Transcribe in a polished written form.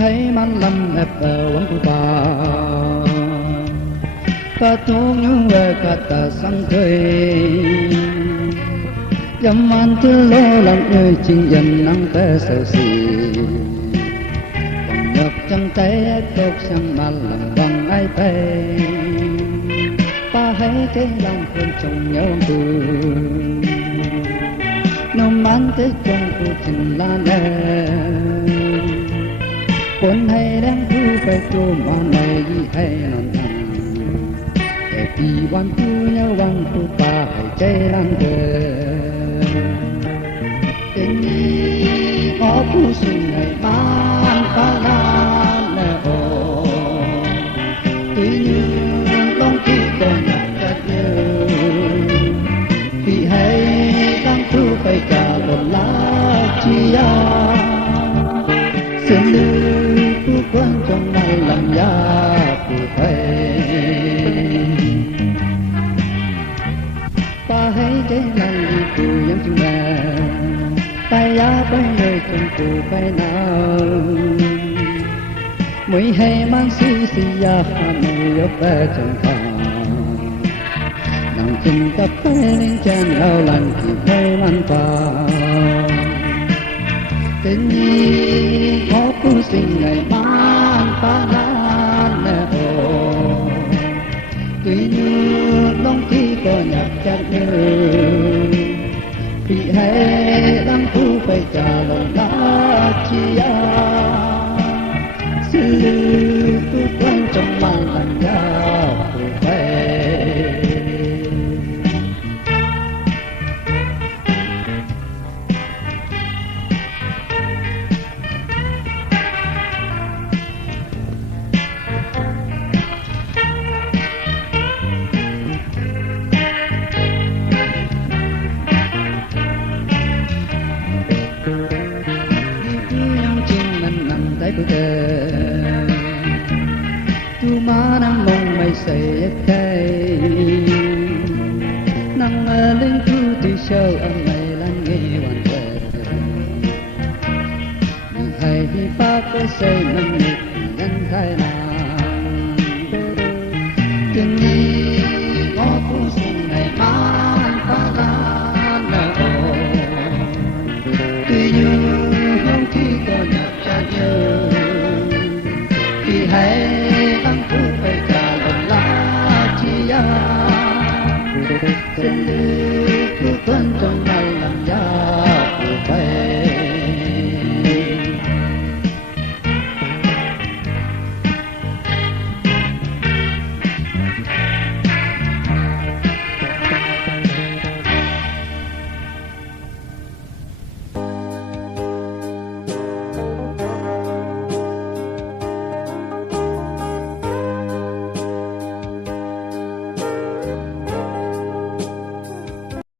hay man lâm ép vẫn của bà ta thuốc những về cả ta sang cười dầm man thứ lo lắng người chinh dần nắng té sầu xì còn nhọc trong tay tốt sang man lòng bằng ai tay ta hãy thế lòng quên trong nhau từ nó man thế trong cuộc tình la nèคนให้แรงผู้ไปตัวมองในยี่ให้นอนทันแต่ปีวันผู้เยาวังผู้ป่าให้ใจรังเดินเป็นนี้ขอผู้สิ่งให้บ้านฟ้าลานแน่โอตุยยืนลงที่ก่อนอยากจะเยืนพี่ให้ตั้งผู้ไปจากบนลาชียาเสียงลือquan trong ngày làm giá của thầy ta hãy thế lần đi cụ dân chúng ta tay giá với nơi trong cụ phải nào mới hay mang xí xí giá mày yếu về trong phòng nằm chân tập phải lên chân đau lành thì phải mang vào tình nhi khó cứu sinh ngày ban phá lan nè ô tuy nhiên đông khi có nhạc chặt như vì hay đang thu phải trả lòng đã chi sự tu quan trong mang lành giá của thầy của đời tu má nắng mong mây say cây nắng lên tu thì sâu âm mây lan nghe hoàn về vì hay thì ba cái say nắng nhịp nhân khai nàng tình nhi có cũng xin ngày ban phá lan nở tuy nhiên không khi có nhạc cha nhớ hãy tăng phúc phải trả lòng lá chi ya xin